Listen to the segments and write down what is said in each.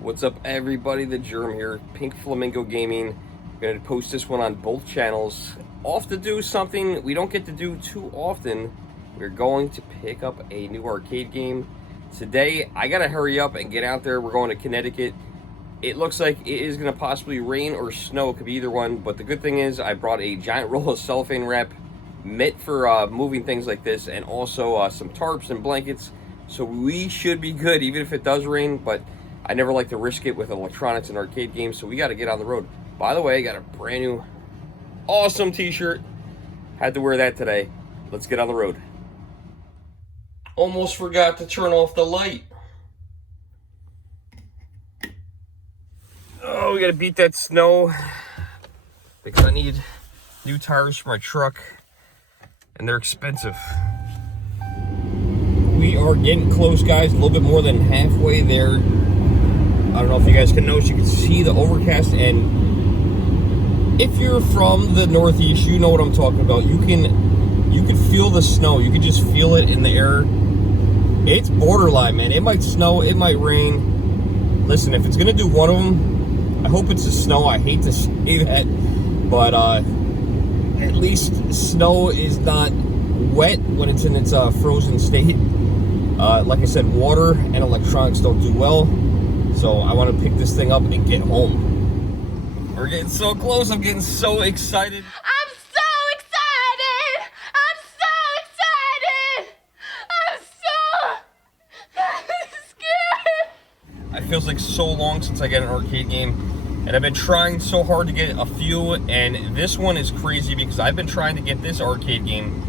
What's up, everybody? The Germ here, Pink Flamingo Gaming. I'm going to post this one on both channels. Off to do something we don't get to do too often. We're going to pick up a new arcade game. Today, I got to hurry up and get out there. We're going to Connecticut. It looks like it is going to possibly rain or snow. It could be either one. But the good thing is I brought a giant roll of cellophane wrap meant for moving things like this, and also some tarps and blankets. So we should be good even if it does rain, but I never like to risk it with electronics and arcade games, so we got to get on the road. By the way, I got a brand new awesome t-shirt. Had to wear that today. Let's get on the road. Almost forgot to turn off the light. Oh, we got to beat that snow because I need new tires for my truck, and they're expensive. We are getting close, guys. A little bit more than halfway there. I don't know if you guys can notice, you can see the overcast, and if you're from the Northeast, you know what I'm talking about. You can feel the snow. You can just feel it in the air. It's borderline, man. It might snow, it might rain. Listen, if it's gonna do one of them, I hope it's the snow. I hate to say that, but at least snow is not wet when it's in its frozen state. Like I said, water and electronics don't do well. So I want to pick this thing up and get home. We're getting so close. I'm getting so excited. I'm so excited! I'm scared! It feels like so long since I got an arcade game. And I've been trying so hard to get a few. And this one is crazy because I've been trying to get this arcade game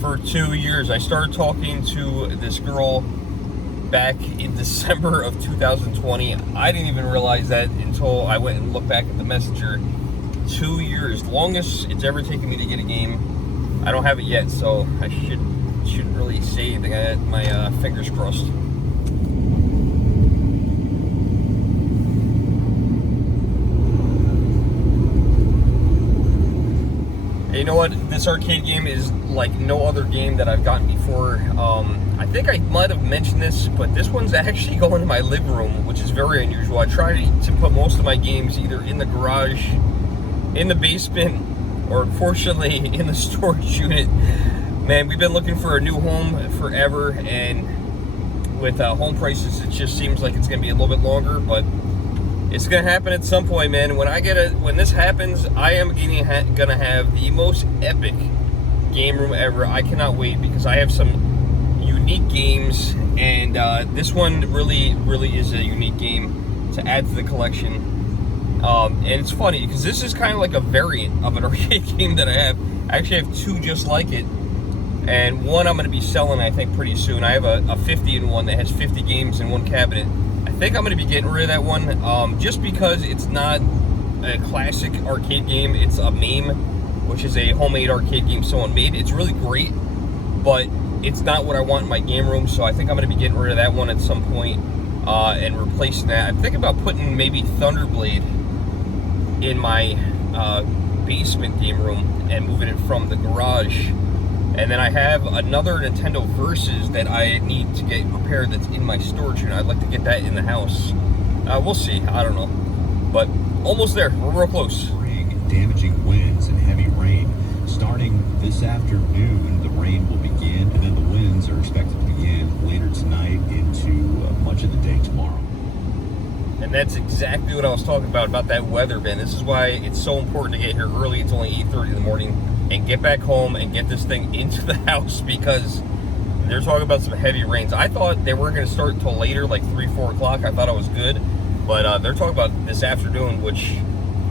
for 2 years. I started talking to this girl back in December of 2020. I didn't even realize that until I went and looked back at the messenger. 2 years, longest it's ever taken me to get a game. I don't have it yet, so I shouldn't really say anything. I had my fingers crossed. Hey, you know what? This arcade game is like no other game that I've gotten before. I think I might have mentioned this, but this one's actually going in my living room, which is very unusual. I try to put most of my games either in the garage, in the basement, or unfortunately in the storage unit. Man, we've been looking for a new home forever, and with home prices, it just seems like it's going to be a little bit longer, but it's going to happen at some point, man. When this happens, I am going to have the most epic game room ever. I cannot wait because I have some unique games, and this one really is a unique game to add to the collection. And it's funny because this is kind of like a variant of an arcade game that I have. I actually have two just like it, and one I'm going to be selling, I think, pretty soon. I have a 50 in one that has 50 games in one cabinet. I think I'm going to be getting rid of that one, just because it's not a classic arcade game. It's a MAME, which is a homemade arcade game someone made. It's really great, but it's not what I want in my game room, so I think I'm going to be getting rid of that one at some point, and replacing that. I'm thinking about putting maybe Thunderblade in my basement game room and moving it from the garage. And then I have another Nintendo Versus that I need to get repaired that's in my storage unit. I'd like to get that in the house. We'll see. I don't know. But almost there. We're real close. Damaging winds and heavy rain. Starting this afternoon, the rain will begin, and then the winds are expected to begin later tonight into much of the day tomorrow. And that's exactly what I was talking about that weather, man. This is why it's so important to get here early. It's only 8:30 in the morning. And get back home and get this thing into the house, because they're talking about some heavy rains. I thought they weren't going to start until later, like 3, 4 o'clock. I thought it was good. But they're talking about this afternoon, which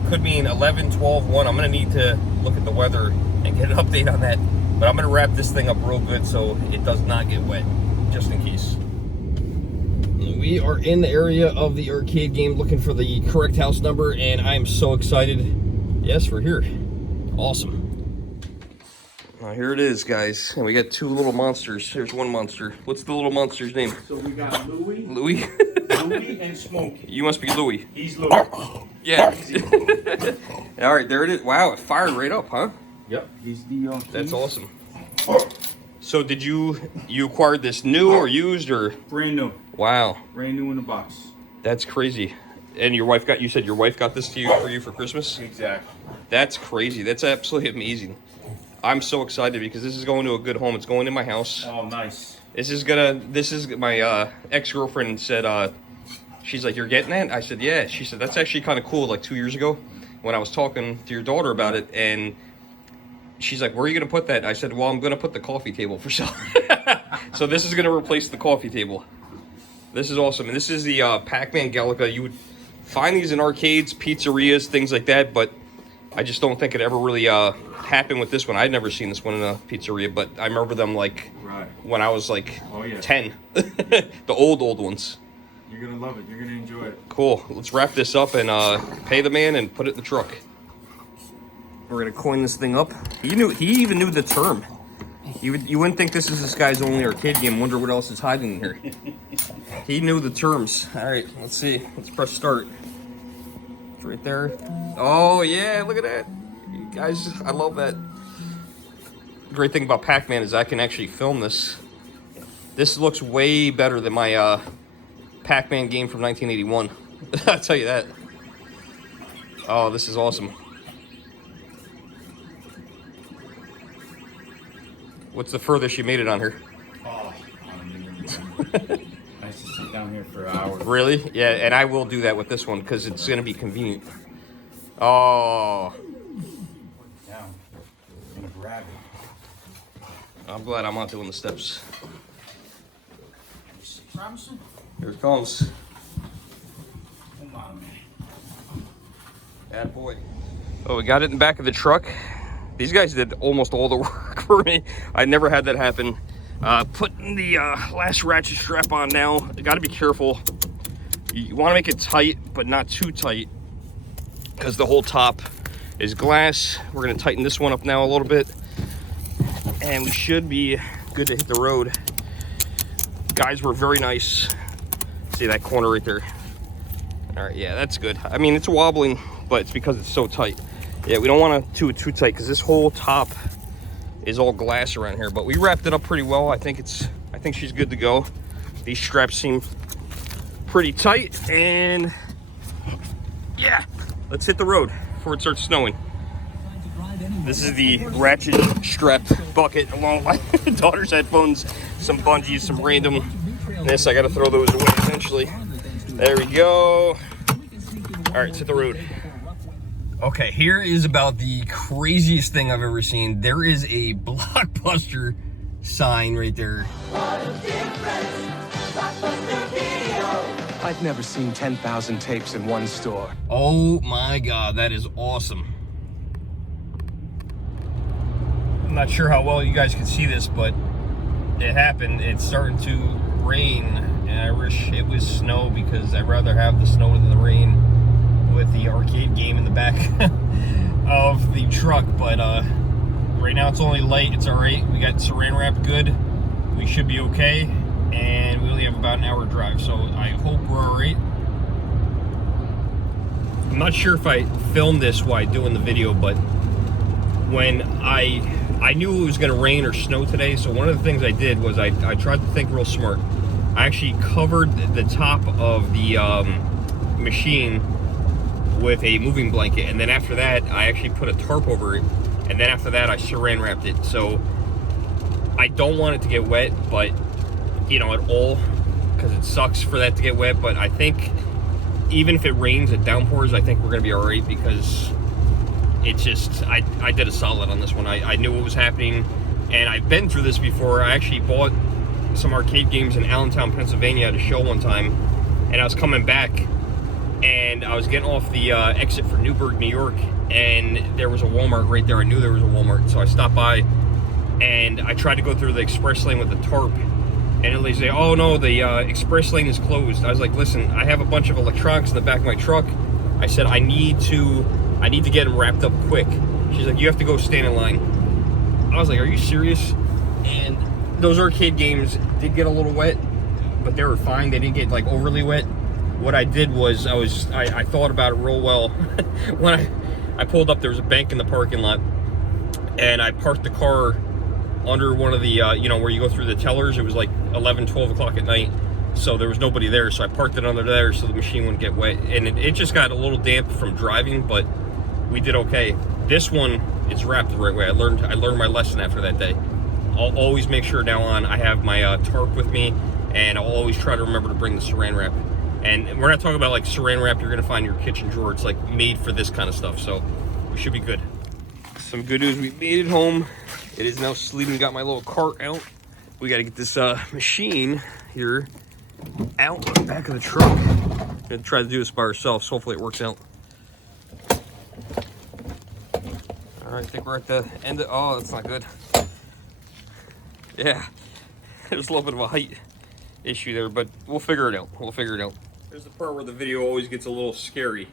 could mean 11, 12, 1. I'm going to need to look at the weather and get an update on that. But I'm going to wrap this thing up real good so it does not get wet, just in case. We are in the area of the arcade game looking for the correct house number, and I am so excited. Yes, we're here. Awesome. Here it is, guys, and we got two little monsters. Here's one monster. What's the little monster's name? So we got Louie. Louie? Louie and Smokey. You must be Louie. He's Louie. Yeah. All right, there it is. Wow, it fired right up, huh? Yep. He's the That's awesome. So did you acquired this new or used or? brand new. Wow. Brand new in the box. That's crazy. And your wife you said your wife got this for you for Christmas? Exactly. That's crazy. That's absolutely amazing. I'm so excited because this is going to a good home. It's going in my house. Oh, nice. This is my ex-girlfriend said, she's like, you're getting that? I said, yeah. She said, that's actually kind of cool. Like 2 years ago when I was talking to your daughter about it, and she's like, where are you going to put that? I said, well, I'm going to put the coffee table for sale. So this is going to replace the coffee table. This is awesome. And this is the Pac-Man Gallica. You would find these in arcades, pizzerias, things like that, but I just don't think it ever really happened with this one. I'd never seen this one in a pizzeria, but I remember them like when I was like 10. The old ones. You're going to love it. You're going to enjoy it. Cool. Let's wrap this up and pay the man and put it in the truck. We're going to coin this thing up. He even knew the term. You wouldn't think this is this guy's only arcade game. Wonder what else is hiding in here. He knew the terms. All right, let's see. Let's press start. It's right there. Oh, yeah, look at that. You guys, I love that. The great thing about Pac-Man is I can actually film this. This looks way better than my Pac-Man game from 1981. I'll tell you that. Oh, this is awesome. What's the furthest you made it on here? Oh, I used to sit down here for hours. Really? Yeah, and I will do that with this one because it's going to be convenient. Oh. Down. I'm going to grab it. I'm glad I'm not doing the steps. Promising? Here it comes. Come on, man. Attaboy. Oh, we got it in the back of the truck. These guys did almost all the work for me. I never had that happen. Putting the last ratchet strap on now. You got to be careful. You want to make it tight, but not too tight, because the whole top is glass. We're going to tighten this one up now a little bit, and we should be good to hit the road. Guys were very nice. See that corner right there? All right, yeah, that's good. I mean, it's wobbling, but it's because it's so tight. Yeah, we don't want to do it too tight because this whole top is all glass around here. But we wrapped it up pretty well. I think she's good to go. These straps seem pretty tight, and yeah, let's hit the road before it starts snowing. This is the ratchet strap bucket along with my daughter's headphones, some bungees, some randomness. I got to throw those away eventually. There we go. All right, let's hit the road. Okay, here is about the craziest thing I've ever seen. There is a Blockbuster sign right there. I've never seen 10,000 tapes in one store. Oh my God, that is awesome. I'm not sure how well you guys can see this, but it happened. It's starting to rain, and I wish it was snow because I'd rather have the snow than the rain with the arcade game in the back of the truck. But right now it's only light. It's all right. We got saran wrap good. We should be okay, and we only have about an hour drive, so I hope we're all right. I'm not sure if I filmed this while doing the video, but when I knew it was going to rain or snow today, so one of the things I did was I tried to think real smart. I actually covered the top of the machine with a moving blanket, and then after that I actually put a tarp over it, and then after that I saran wrapped it. So I don't want it to get wet, but you know, at all, because it sucks for that to get wet. But I think even if it rains, it downpours, I think we're gonna be all right, because it's just I did a solid on this one. I knew what was happening, and I've been through this before. I actually bought some arcade games in Allentown, Pennsylvania at a show one time, and I was coming back, and I was getting off the exit for Newburgh, New York, and there was a Walmart right there. I knew there was a Walmart, so I stopped by, and I tried to go through the express lane with the tarp, and they say, oh no, the express lane is closed. I was like, listen, I have a bunch of electronics in the back of my truck. I said, I need to get them wrapped up quick. She's like, you have to go stand in line. I was like, are you serious? And those arcade games did get a little wet, but they were fine. They didn't get like overly wet. What I did was I thought about it real well. When I pulled up, there was a bank in the parking lot, and I parked the car under one of the, you know, where you go through the tellers. It was like 11, 12 o'clock at night. So there was nobody there, so I parked it under there so the machine wouldn't get wet. And it just got a little damp from driving, but we did okay. This one is wrapped the right way. I learned my lesson after that day. I'll always make sure now on I have my tarp with me, and I'll always try to remember to bring the saran wrap. And we're not talking about like saran wrap you're gonna find in your kitchen drawer. It's like made for this kind of stuff, so we should be good. Some good news, we made it home. It is now sleeping. Got my little cart out. We got to get this machine here out the back of the truck. I'm gonna try to do this by ourselves. So hopefully it works out. All right, I think we're at the end of, oh, that's not good. Yeah, there's a little bit of a height issue there, but we'll figure it out. We'll figure it out. There's the part where the video always gets a little scary.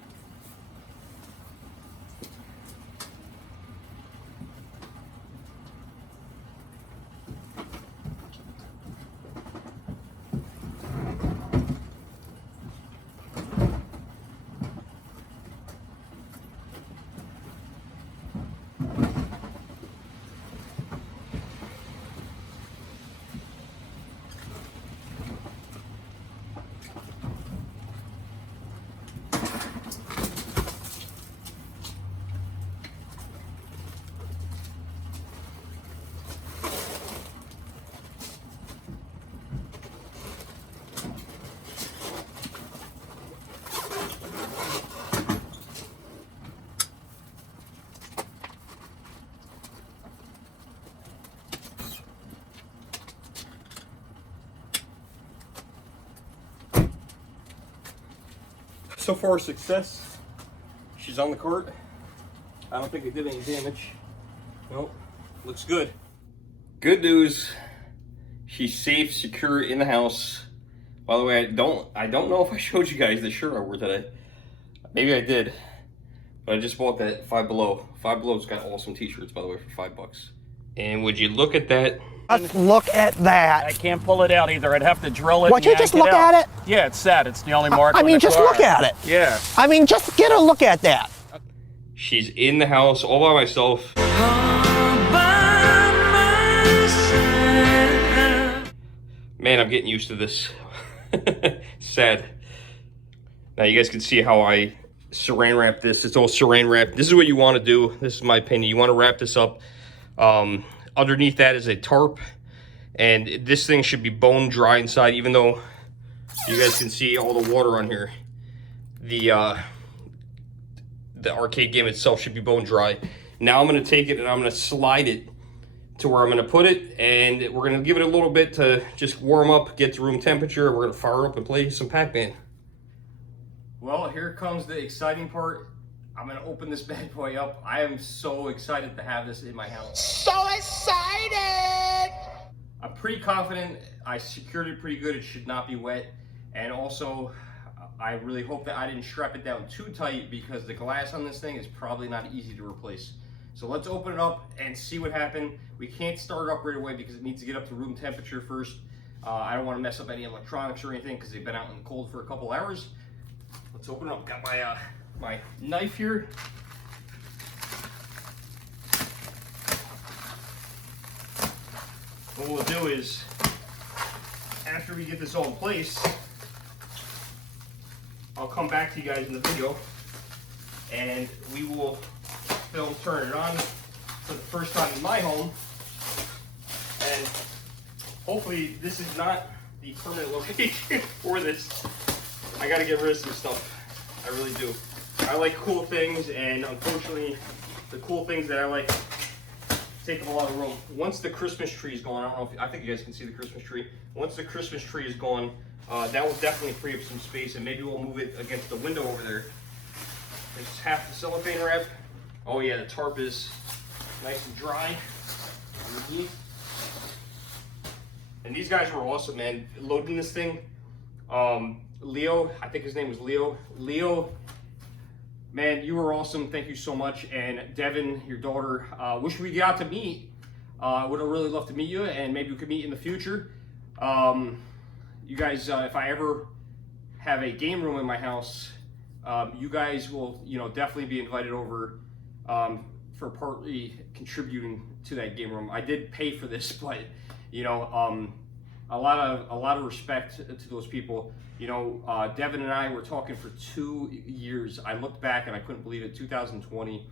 So far, success. She's on the cart. I don't think it did any damage. Nope, looks good. Good news. She's safe, secure in the house. By the way, I don't know if I showed you guys the shirt I wore today. Maybe I did, but I just bought that Five Below. Five Below's got awesome t-shirts, by the way, for $5. And would you look at that? Let's look at that. I can't pull it out either. I'd have to drill it. Would you just look at it? Yeah, it's set. It's the only mark. I on mean, the just car. look at it. Yeah. I mean, just get a look at that. She's in the house all by myself. Man, I'm getting used to this. Sad. Now you guys can see how I saran wrap this. It's all saran wrap. This is what you want to do. This is my opinion. You want to wrap this up. Underneath that is a tarp. And this thing should be bone dry inside, even though you guys can see all the water on here. The arcade game itself should be bone dry. Now I'm going to take it and I'm going to slide it to where I'm going to put it, and we're going to give it a little bit to just warm up, get to room temperature. We're going to fire up and play some Pac-Man. Well, here comes the exciting part. I'm going to open this bad boy up. I am so excited to have this in my house. So excited! I'm pretty confident I secured it pretty good. It should not be wet. And also, I really hope that I didn't strap it down too tight, because the glass on this thing is probably not easy to replace. So let's open it up and see what happened. We can't start it up right away because it needs to get up to room temperature first. I don't want to mess up any electronics or anything because they've been out in the cold for a couple hours. Let's open it up. Got my my knife here. What we'll do is, after we get this all in place, I'll come back to you guys in the video and we will film turn it on for the first time in my home. And hopefully this is not the permanent location for this. I gotta get rid of some stuff. I really do. I like cool things, and unfortunately the cool things that I like take up a lot of room. Once the Christmas tree is gone, I think you guys can see the Christmas tree. Once the Christmas tree is gone, that will definitely free up some space, and maybe we'll move it against the window over there. There's half the cellophane wrap. Oh yeah, the tarp is nice and dry underneath. And these guys were awesome, man. Loading this thing. Leo, I think his name was Leo. Leo, man, you were awesome. Thank you so much. And Devin, your daughter, wish we got to meet. I would have really loved to meet you, and maybe we could meet in the future. You guys, if I ever have a game room in my house, you guys will, definitely be invited over for partly contributing to that game room. I did pay for this, but a lot of respect to those people. You know, Devin and I were talking for 2 years. I looked back and I couldn't believe it. 2020.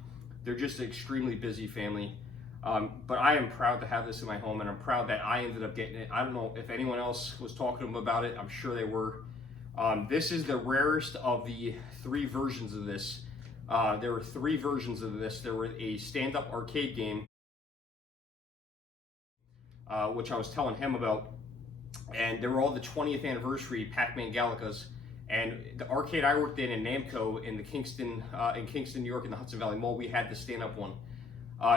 They're just an extremely busy family. But I am proud to have this in my home, and I'm proud that I ended up getting it. I don't know if anyone else was talking to them about it. I'm sure they were. This is the rarest of the 3 versions of this. There were 3 versions of this. There were a stand-up arcade game, which I was telling him about, and there were all the 20th anniversary Pac-Man Galacas. And the arcade I worked in Namco in Kingston, New York, in the Hudson Valley Mall, we had the stand-up one.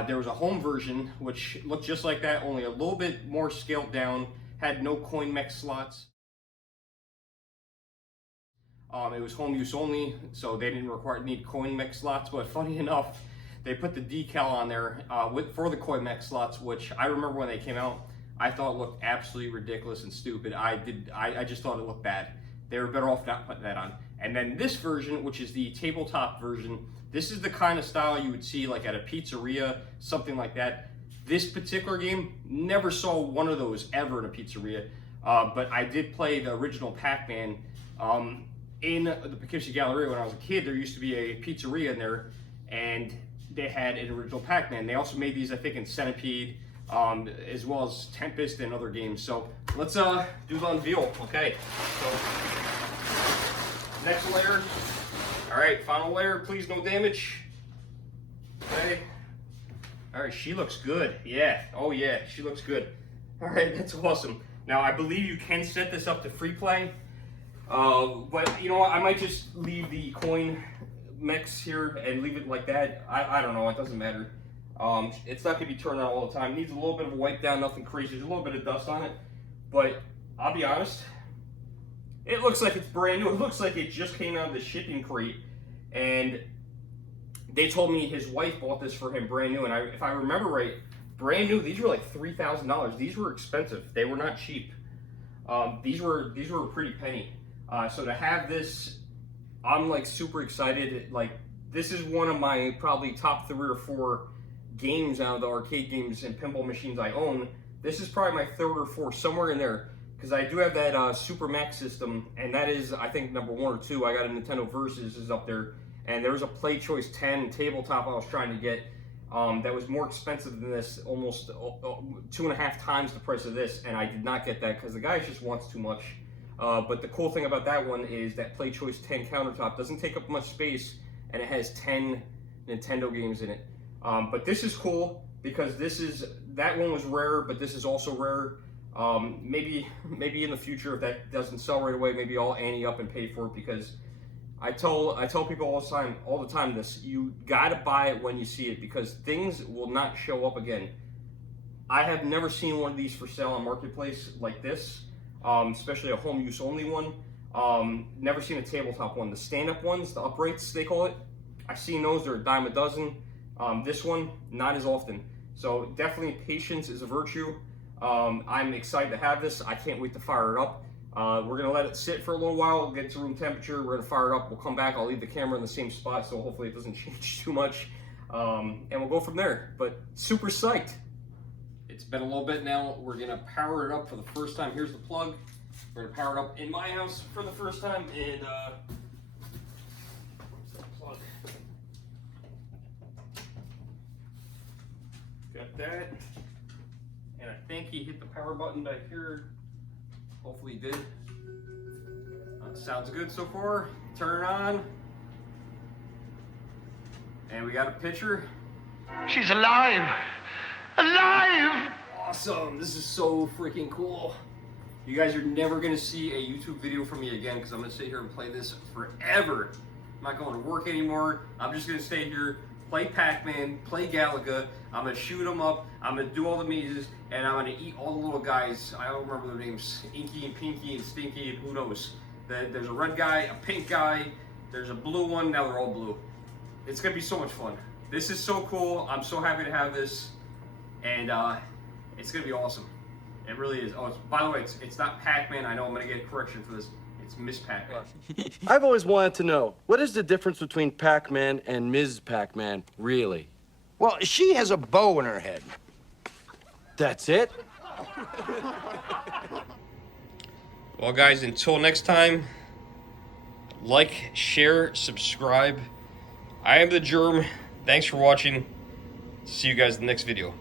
There was a home version, which looked just like that, only a little bit more scaled down, had no coin mech slots. It was home use only, so they didn't need coin mech slots, but funny enough, they put the decal on there for the coin mech slots, which I remember when they came out, I thought looked absolutely ridiculous and stupid. I just thought it looked bad. They were better off not putting that on. And then this version, which is the tabletop version, this is the kind of style you would see like at a pizzeria, something like that. This particular game, never saw one of those ever in a pizzeria, but I did play the original Pac-Man in the Poughkeepsie Galleria when I was a kid. There used to be a pizzeria in there, and they had an original Pac-Man. They also made these, I think, in Centipede, as well as Tempest and other games. So let's do the unveil. Okay, so next layer. All right, final layer, please no damage. Okay. All right, she looks good. Yeah, oh yeah, she looks good. All right, that's awesome. Now, I believe you can set this up to free play, but you know what, I might just leave the coin mechs here and leave it like that. I don't know, it doesn't matter. It's not gonna be turned on all the time. It needs a little bit of a wipe down, nothing crazy. There's a little bit of dust on it, but I'll be honest, it looks like it's brand new. It looks like it just came out of the shipping crate, and they told me his wife bought this for him brand new, and if I remember right, brand new, these were like $3,000. These were expensive. They were not cheap. These were a pretty penny. So to have this, I'm like super excited. Like, this is one of my probably top 3 or 4 games out of the arcade games and pinball machines I own. This is probably my 3rd or 4th, somewhere in there. Because I do have that Super Max system, and that is, I think, number 1 or 2. I got a Nintendo Versus is up there, and there was a Play Choice 10 tabletop I was trying to get that was more expensive than this, almost 2.5 times the price of this, and I did not get that because the guy just wants too much. But the cool thing about that one is that Play Choice 10 countertop doesn't take up much space, and it has 10 Nintendo games in it. But this is cool because that one was rare, but this is also rare. Maybe in the future, if that doesn't sell right away, maybe I'll ante up and pay for it, because I tell people all the time this, you gotta buy it when you see it, because things will not show up again. I have never seen one of these for sale on Marketplace like this, especially a home use only one. Never seen a tabletop one. The stand-up ones, the uprights they call it, I've seen those, they're a dime a dozen. This one, not as often. So definitely patience is a virtue. I'm excited to have this. I can't wait to fire it up. We're gonna let it sit for a little while, get to room temperature. We're gonna fire it up. We'll come back. I'll leave the camera in the same spot, so hopefully it doesn't change too much. And we'll go from there. But super psyched. It's been a little bit now. We're gonna power it up for the first time. Here's the plug. We're gonna power it up in my house for the first time, and plug. Got that. And I think he hit the power button back here. Hopefully he did. Sounds good so far. Turn it on. And we got a picture. She's alive! Alive! Awesome. This is so freaking cool. You guys are never going to see a YouTube video from me again, because I'm going to sit here and play this forever. I'm not going to work anymore. I'm just going to stay here, play Pac-Man, play Galaga. I'm going to shoot them up. I'm going to do all the mazes, and I'm going to eat all the little guys. I don't remember their names. Inky and Pinky and Stinky and who knows. There's a red guy, a pink guy. There's a blue one. Now they're all blue. It's going to be so much fun. This is so cool. I'm so happy to have this. And it's going to be awesome. It really is. Oh, by the way, it's not Pac-Man. I know I'm going to get a correction for this. It's Miss Pac-Man. I've always wanted to know, what is the difference between Pac-Man and Ms. Pac-Man, really? Well, she has a bow in her head. That's it? Well, guys, until next time, like, share, subscribe. I am the Germ. Thanks for watching. See you guys in the next video.